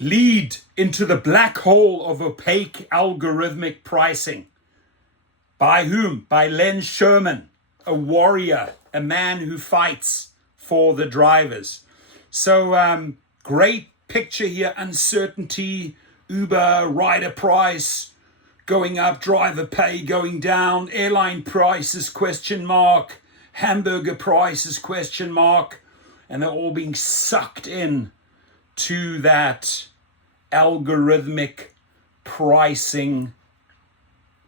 lead into the black hole of opaque algorithmic pricing. By whom? By Len Sherman, a warrior, a man who fights for the drivers. So great picture here: uncertainty, Uber, rider price going up, driver pay going down, airline prices question mark, hamburger prices question mark, and they're all being sucked in to that algorithmic pricing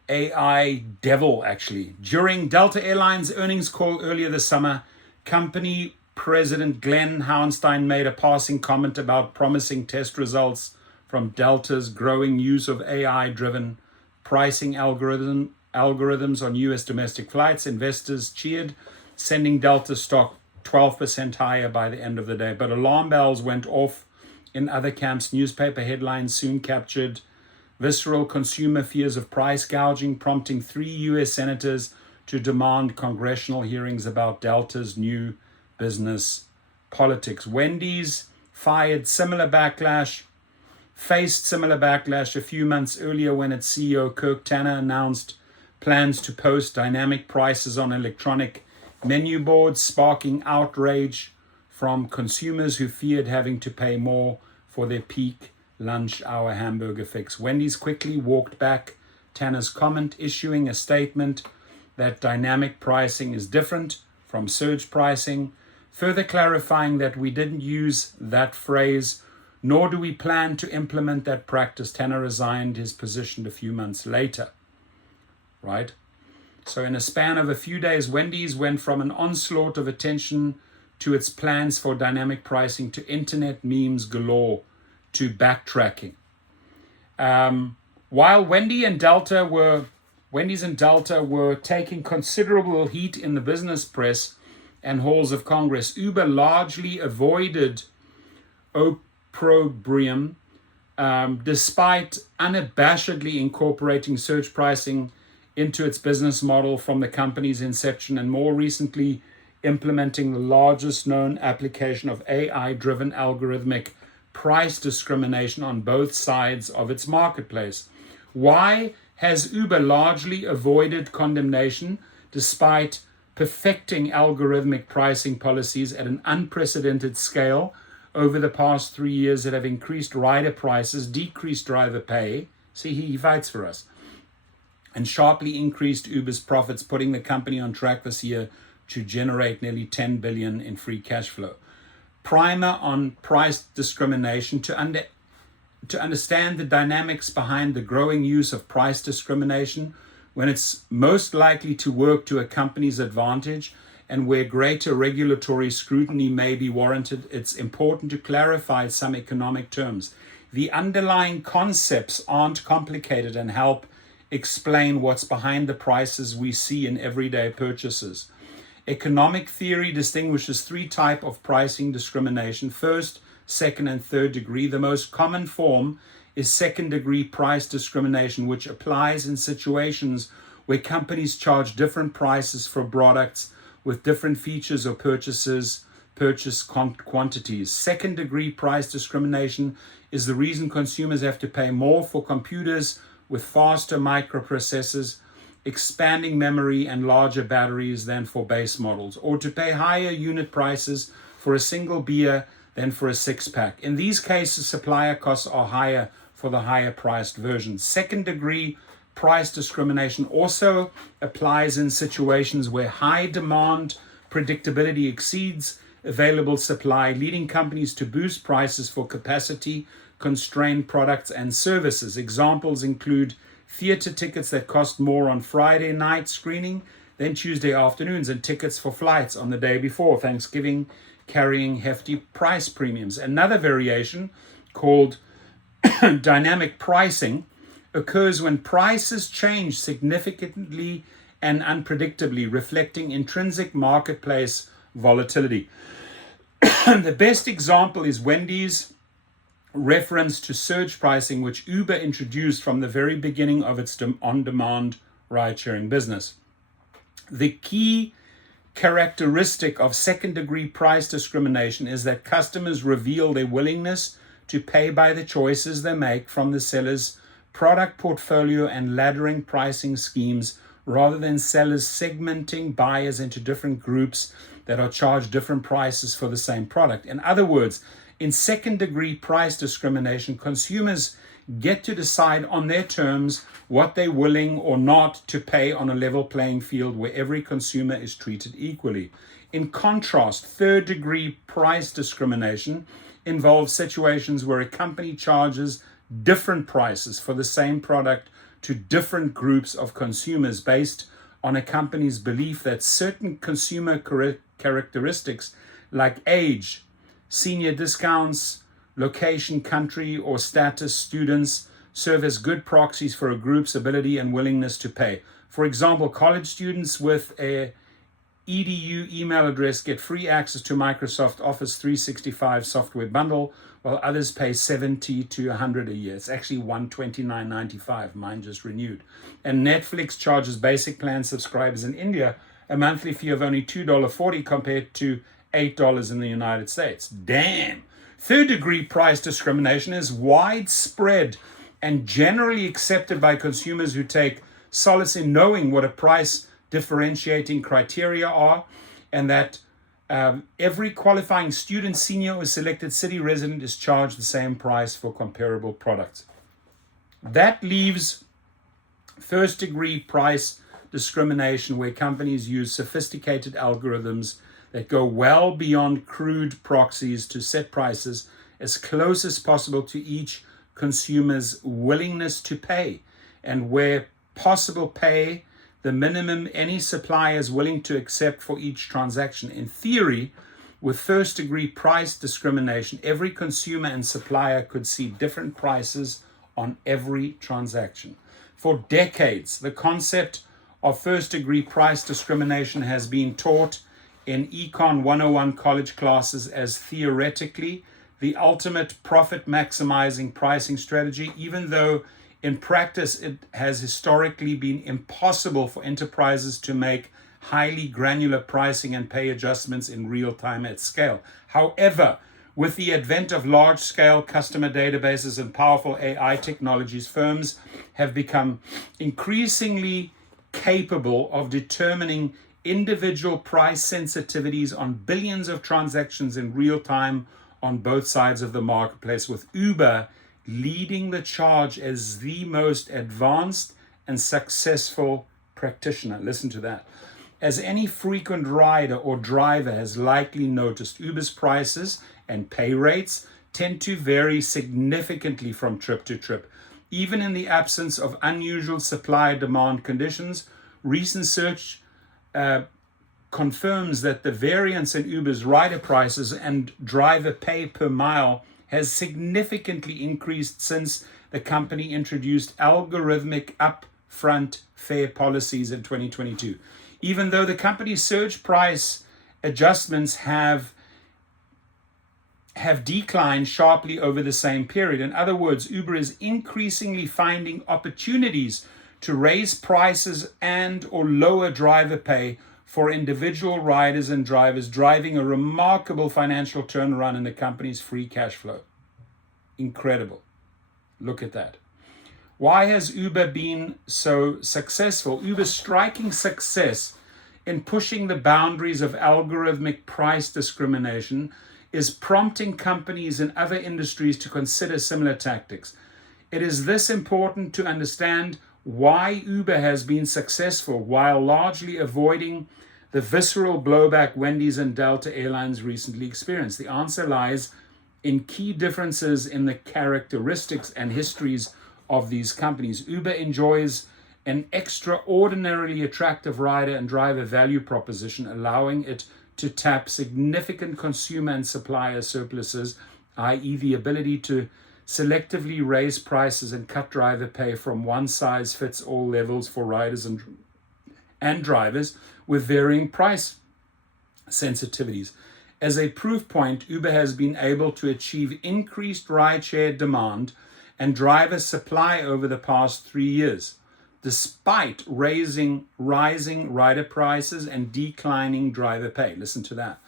AI devil, actually. During Delta Airlines' earnings call earlier this summer, company President Glenn Howenstein made a passing comment about promising test results from Delta's growing use of AI-driven pricing algorithms on U.S. domestic flights. Investors cheered, sending Delta stock 12% higher by the end of the day. But alarm bells went off in other camps. Newspaper headlines soon captured visceral consumer fears of price gouging, prompting 3 U.S. senators to demand congressional hearings about Delta's new business politics. Wendy's faced similar backlash a few months earlier when its CEO Kirk Tanner announced plans to post dynamic prices on electronic menu boards, sparking outrage from consumers who feared having to pay more for their peak lunch hour hamburger fix. Wendy's quickly walked back Tanner's comment, issuing a statement that dynamic pricing is different from surge pricing, further clarifying that we didn't use that phrase, nor do we plan to implement that practice. Tanner resigned his position a few months later. Right? So in a span of a few days, Wendy's went from an onslaught of attention to its plans for dynamic pricing to internet memes galore to backtracking. While Wendy's and Delta were taking considerable heat in the business press and halls of Congress, Uber largely avoided opprobrium, despite unabashedly incorporating surge pricing into its business model from the company's inception, and more recently implementing the largest known application of AI-driven algorithmic price discrimination on both sides of its marketplace. Why has Uber largely avoided condemnation despite perfecting algorithmic pricing policies at an unprecedented scale over the past 3 years that have increased rider prices, decreased driver pay? See, he fights for us. And sharply increased Uber's profits, putting the company on track this year to generate nearly $10 billion in free cash flow. Primer on price discrimination. To understand the dynamics behind the growing use of price discrimination, when it's most likely to work to a company's advantage and where greater regulatory scrutiny may be warranted, it's important to clarify some economic terms. The underlying concepts aren't complicated and help explain what's behind the prices we see in everyday purchases. Economic theory distinguishes 3 types of pricing discrimination: first, second, and third degree. The most common form is second degree price discrimination, which applies in situations where companies charge different prices for products with different features or purchase quantities. Second degree price discrimination is the reason consumers have to pay more for computers with faster microprocessors, expanding memory, and larger batteries than for base models, or to pay higher unit prices for a single beer than for a 6-pack. In these cases, supplier costs are higher for the higher priced versions. Second degree price discrimination also applies in situations where high demand predictability exceeds available supply, leading companies to boost prices for capacity constrained products and services. Examples include theater tickets that cost more on Friday night screening than Tuesday afternoons, and tickets for flights on the day before Thanksgiving carrying hefty price premiums. Another variation, called dynamic pricing, occurs when prices change significantly and unpredictably, reflecting intrinsic marketplace volatility. The best example is Wendy's reference to surge pricing, which Uber introduced from the very beginning of its on-demand ride-sharing business. The key characteristic of second-degree price discrimination is that customers reveal their willingness to pay by the choices they make from the seller's product portfolio and laddering pricing schemes, rather than sellers segmenting buyers into different groups that are charged different prices for the same product. In other words, in second-degree price discrimination, consumers get to decide on their terms what they're willing or not to pay on a level playing field where every consumer is treated equally. In contrast, third-degree price discrimination involves situations where a company charges different prices for the same product to different groups of consumers based on a company's belief that certain consumer characteristics like age, senior discounts, location, country, or status students serve as good proxies for a group's ability and willingness to pay. For example, college students with a EDU email address get free access to Microsoft Office 365 software bundle, while others pay $70 to $100 a year. It's actually $129.95. Mine just renewed. And Netflix charges basic plan subscribers in India a monthly fee of only $2.40 compared to $8 in the United States. Damn! Third-degree price discrimination is widespread and generally accepted by consumers who take solace in knowing what a price differentiating criteria are, and that every qualifying student, senior, or selected city resident is charged the same price for comparable products. That leaves first-degree price discrimination, where companies use sophisticated algorithms that go well beyond crude proxies to set prices as close as possible to each consumer's willingness to pay, and where possible pay the minimum any supplier is willing to accept for each transaction. In theory, with first-degree price discrimination, every consumer and supplier could see different prices on every transaction. For decades, the concept of first-degree price discrimination has been taught in Econ 101 college classes as theoretically the ultimate profit-maximizing pricing strategy, even though in practice it has historically been impossible for enterprises to make highly granular pricing and pay adjustments in real time at scale. However, with the advent of large-scale customer databases and powerful AI technologies, firms have become increasingly capable of determining individual price sensitivities on billions of transactions in real time on both sides of the marketplace, with Uber leading the charge as the most advanced and successful practitioner. Listen to that. As any frequent rider or driver has likely noticed, Uber's prices and pay rates tend to vary significantly from trip to trip. Even in the absence of unusual supply-demand conditions, recent research confirms that the variance in Uber's rider prices and driver pay per mile has significantly increased since the company introduced algorithmic upfront fare policies in 2022. Even though the company's surge price adjustments have declined sharply over the same period. In other words, Uber is increasingly finding opportunities to raise prices and or lower driver pay for individual riders and drivers, driving a remarkable financial turnaround in the company's free cash flow. Incredible. Look at that. Why has Uber been so successful? Uber's striking success in pushing the boundaries of algorithmic price discrimination is prompting companies in other industries to consider similar tactics. It is this important to understand why Uber has been successful while largely avoiding the visceral blowback Wendy's and Delta Airlines recently experienced. The answer lies in key differences in the characteristics and histories of these companies. Uber enjoys an extraordinarily attractive rider and driver value proposition, allowing it to tap significant consumer and supplier surpluses, i.e. the ability to selectively raise prices and cut driver pay from one-size-fits-all levels for riders and drivers with varying price sensitivities. As a proof point, Uber has been able to achieve increased rideshare demand and driver supply over the past 3 years, despite rising rider prices and declining driver pay. Listen to that.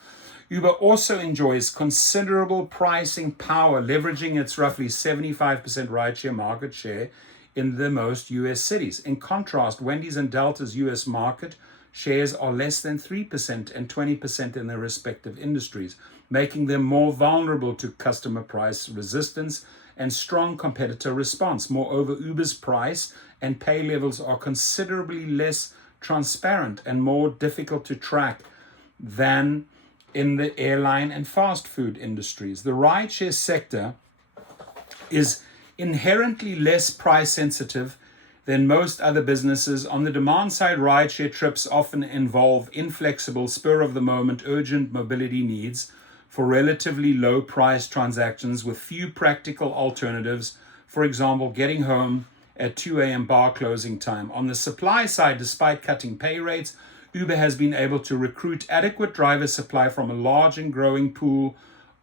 Uber also enjoys considerable pricing power, leveraging its roughly 75% rideshare market share in the most US cities. In contrast, Wendy's and Delta's US market shares are less than 3% and 20% in their respective industries, making them more vulnerable to customer price resistance and strong competitor response. Moreover, Uber's price and pay levels are considerably less transparent and more difficult to track than in the airline and fast food industries. The rideshare sector is inherently less price sensitive than most other businesses. On the demand side, rideshare trips often involve inflexible, spur-of-the-moment, urgent mobility needs for relatively low-priced transactions with few practical alternatives, for example, getting home at 2 a.m. bar closing time. On the supply side, despite cutting pay rates, Uber has been able to recruit adequate driver supply from a large and growing pool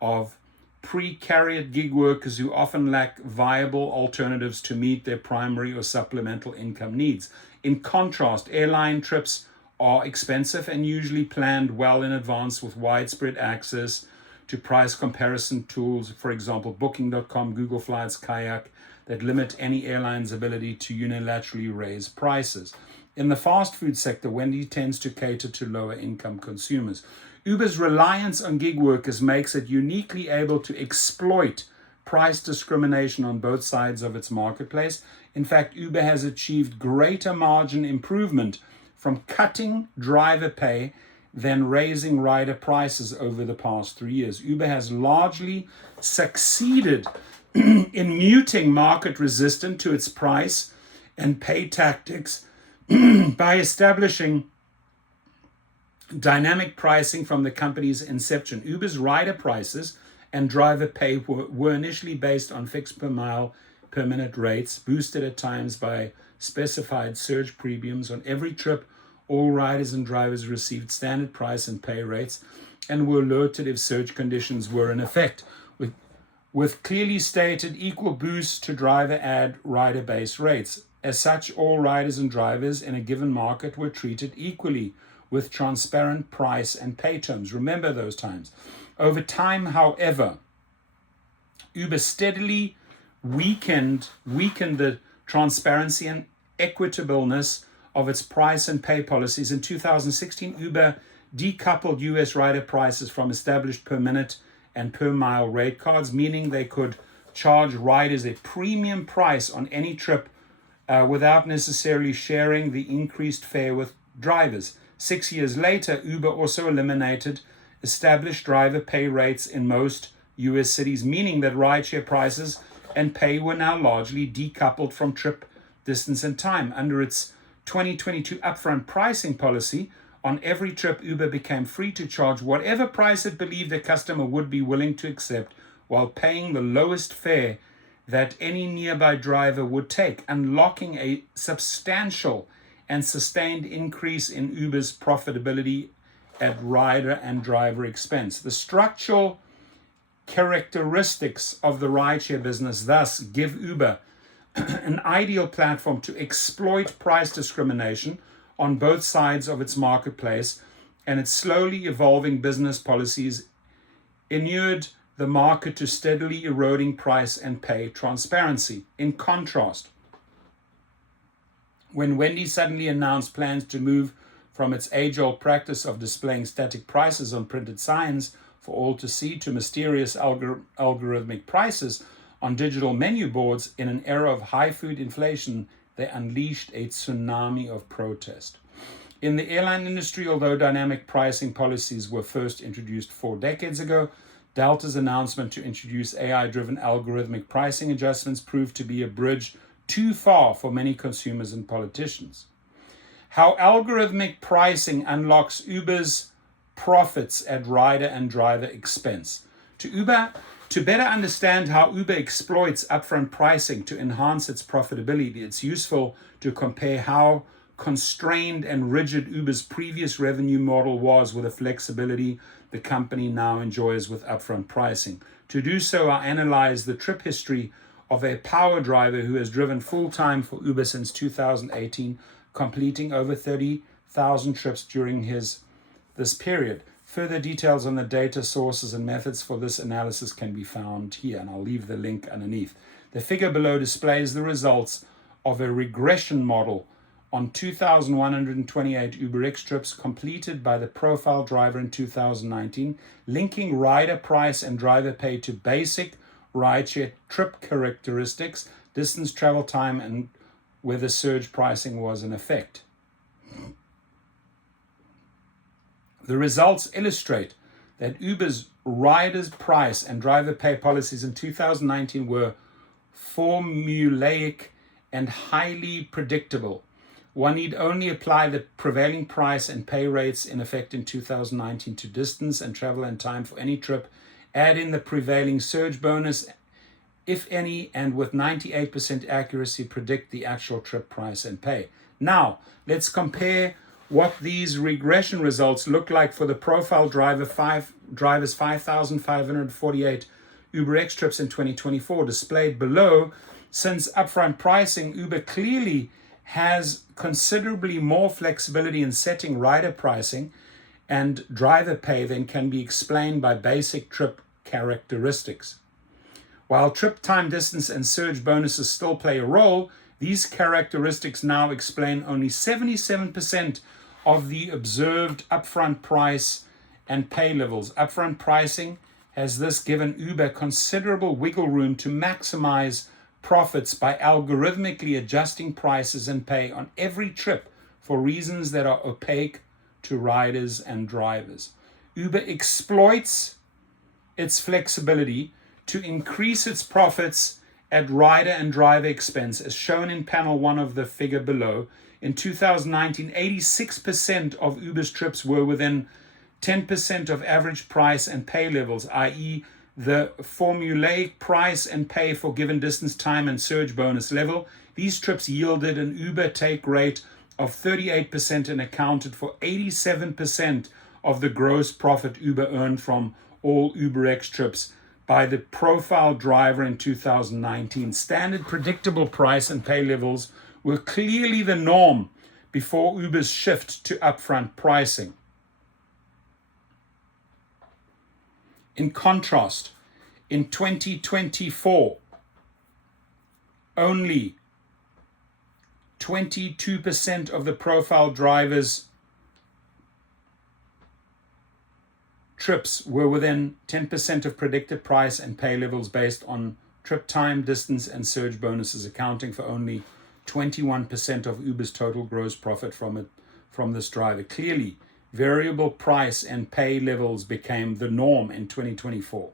of precariat gig workers who often lack viable alternatives to meet their primary or supplemental income needs. In contrast, airline trips are expensive and usually planned well in advance with widespread access to price comparison tools, for example, Booking.com, Google Flights, Kayak, that limit any airline's ability to unilaterally raise prices. In the fast food sector, Wendy's tends to cater to lower income consumers. Uber's reliance on gig workers makes it uniquely able to exploit price discrimination on both sides of its marketplace. In fact, Uber has achieved greater margin improvement from cutting driver pay than raising rider prices over the past 3 years. Uber has largely succeeded in muting market resistance to its price and pay tactics by establishing dynamic pricing from the company's inception. Uber's rider prices and driver pay were initially based on fixed per mile per minute rates, boosted at times by specified surge premiums. On every trip, all riders and drivers received standard price and pay rates and were alerted if surge conditions were in effect, with clearly stated equal boosts to driver and rider base rates. As such, all riders and drivers in a given market were treated equally with transparent price and pay terms. Remember those times. Over time, however, Uber steadily weakened the transparency and equitableness of its price and pay policies. In 2016, Uber decoupled US rider prices from established per minute and per mile rate cards, meaning they could charge riders a premium price on any trip without necessarily sharing the increased fare with drivers. 6 years later, Uber also eliminated established driver pay rates in most US cities, meaning that rideshare prices and pay were now largely decoupled from trip distance and time. Under its 2022 upfront pricing policy, on every trip, Uber became free to charge whatever price it believed the customer would be willing to accept while paying the lowest fare that any nearby driver would take, unlocking a substantial and sustained increase in Uber's profitability at rider and driver expense. The structural characteristics of the rideshare business thus give Uber an ideal platform to exploit price discrimination on both sides of its marketplace, and its slowly evolving business policies inured the market to steadily eroding price and pay transparency. In contrast, when Wendy's suddenly announced plans to move from its age-old practice of displaying static prices on printed signs for all to see to mysterious algorithmic prices on digital menu boards in an era of high food inflation, they unleashed a tsunami of protest. In the airline industry, although dynamic pricing policies were first introduced 4 decades ago, Delta's announcement to introduce AI-driven algorithmic pricing adjustments proved to be a bridge too far for many consumers and politicians. How algorithmic pricing unlocks Uber's profits at rider and driver expense. To better understand how Uber exploits upfront pricing to enhance its profitability, it's useful to compare how constrained and rigid Uber's previous revenue model was with the flexibility the company now enjoys with upfront pricing. To do so, I analyzed the trip history of a power driver who has driven full-time for Uber since 2018, completing over 30,000 trips during this period. Further details on the data sources and methods for this analysis can be found here, and I'll leave the link underneath. The figure below displays the results of a regression model on 2,128 UberX trips completed by the profile driver in 2019, linking rider price and driver pay to basic rideshare trip characteristics, distance, travel time, and whether surge pricing was in effect. The results illustrate that Uber's riders price and driver pay policies in 2019 were formulaic and highly predictable. One need only apply the prevailing price and pay rates in effect in 2019 to distance and travel and time for any trip, add in the prevailing surge bonus, if any, and with 98% accuracy predict the actual trip price and pay. Now, let's compare what these regression results look like for the profile drivers 5,548 UberX trips in 2024, displayed below. Since upfront pricing, Uber clearly has considerably more flexibility in setting rider pricing and driver pay than can be explained by basic trip characteristics. While trip time, distance, and surge bonuses still play a role, these characteristics now explain only 77% of the observed upfront price and pay levels. Upfront pricing has thus given Uber considerable wiggle room to maximize profits by algorithmically adjusting prices and pay on every trip for reasons that are opaque to riders and drivers. Uber exploits its flexibility to increase its profits at rider and driver expense, as shown in panel 1 of the figure below. In 2019, 86% of Uber's trips were within 10% of average price and pay levels, i.e., the formulaic price and pay for given distance, time, and surge bonus level. These trips yielded an Uber take rate of 38% and accounted for 87% of the gross profit Uber earned from all UberX trips by the profile driver in 2019. Standard predictable price and pay levels were clearly the norm before Uber's shift to upfront pricing. In contrast, in 2024, only 22% of the profile drivers' trips were within 10% of predicted price and pay levels based on trip time, distance, and surge bonuses, accounting for only 21% of Uber's total gross profit from this driver. Clearly, variable price and pay levels became the norm in 2024,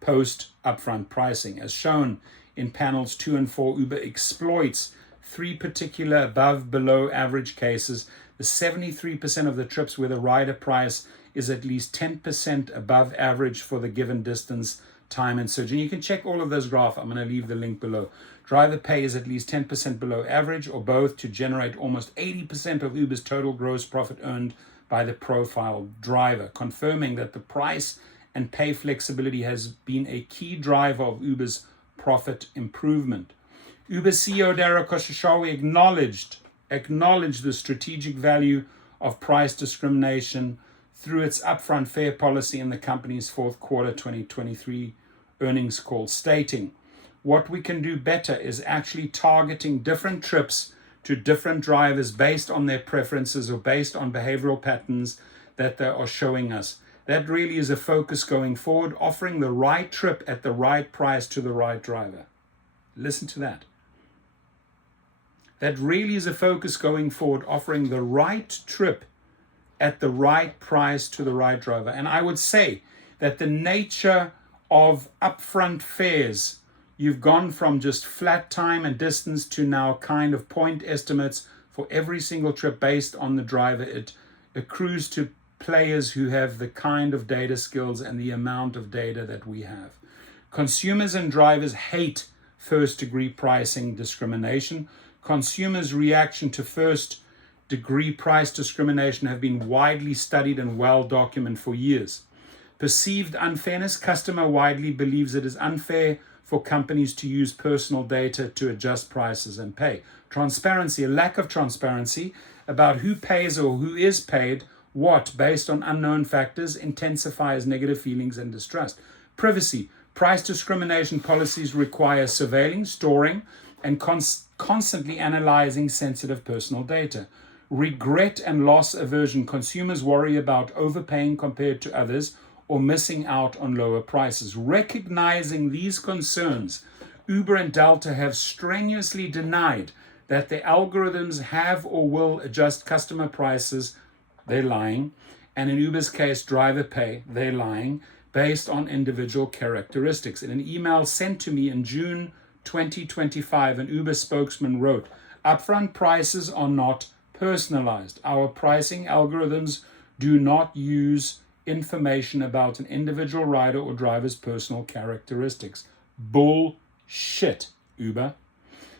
post upfront pricing. As shown in panels 2 and 4, Uber exploits 3 particular above-below average cases. The 73% of the trips where the rider price is at least 10% above average for the given distance, time, and surge. And you can check all of those graphs. I'm going to leave the link below. Driver pay is at least 10% below average, or both, to generate almost 80% of Uber's total gross profit earned by the profile driver, confirming that the price and pay flexibility has been a key driver of Uber's profit improvement. Uber CEO Dara Khosrowshahi acknowledged the strategic value of price discrimination through its upfront fare policy in the company's fourth quarter 2023 earnings call, stating, "What we can do better is actually targeting different trips to different drivers based on their preferences or based on behavioral patterns that they are showing us. That really is a focus going forward, offering the right trip at the right price to the right driver." Listen to that. That really is a focus going forward, offering the right trip at the right price to the right driver. And I would say that the nature of upfront fares, you've gone from just flat time and distance to now kind of point estimates for every single trip based on the driver. It accrues to players who have the kind of data skills and the amount of data that we have. Consumers and drivers hate first-degree pricing discrimination. Consumers' reaction to first-degree price discrimination have been widely studied and well documented for years. Perceived unfairness: customer widely believes it is unfair for companies to use personal data to adjust prices and pay. Transparency: a lack of transparency about who pays or who is paid What, based on unknown factors, intensifies negative feelings and distrust? Privacy. Price discrimination policies require surveilling, storing, and constantly analyzing sensitive personal data. Regret and loss aversion. Consumers worry about overpaying compared to others or missing out on lower prices. Recognizing these concerns, Uber and Delta have strenuously denied that their algorithms have or will adjust customer prices. They're lying. And in Uber's case, driver pay. They're lying, based on individual characteristics. In an email sent to me in June 2025, an Uber spokesman wrote, "Upfront prices are not personalized. Our pricing algorithms do not use information about an individual rider or driver's personal characteristics." Bullshit, Uber.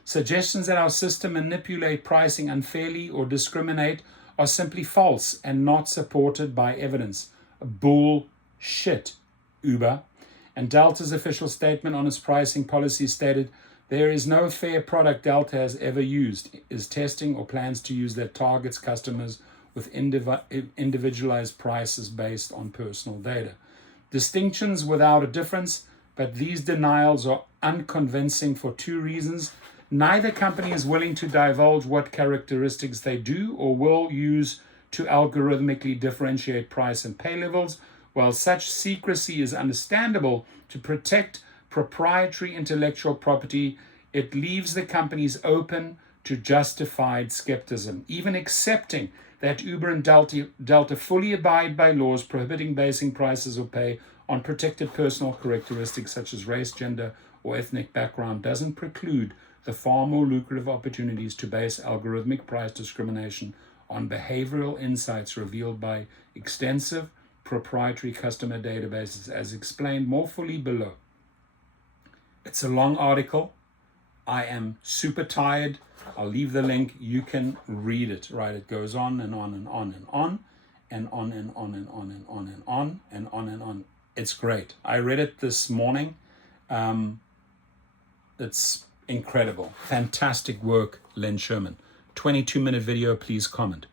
Suggestions that our system manipulate pricing unfairly or discriminate are simply false and not supported by evidence. Bullshit, Uber. And Delta's official statement on its pricing policy stated, "There is no fair product Delta has ever used, is testing, or plans to use that targets customers with individualized prices based on personal data." Distinctions without a difference, but these denials are unconvincing for two reasons. Neither company is willing to divulge what characteristics they do or will use to algorithmically differentiate price and pay levels. While such secrecy is understandable to protect proprietary intellectual property, it leaves the companies open to justified skepticism. Even accepting that Uber and Delta fully abide by laws prohibiting basing prices or pay on protected personal characteristics such as race, gender, or ethnic background doesn't preclude the far more lucrative opportunities to base algorithmic price discrimination on behavioral insights revealed by extensive proprietary customer databases, as explained more fully below. It's a long article. I am super tired. I'll leave the link. You can read it, right? It goes on and on and on and on and on and on and on and on and on and on and on. It's great. I read it this morning. It's incredible. Fantastic work, Len Sherman. 22-minute video. Please comment.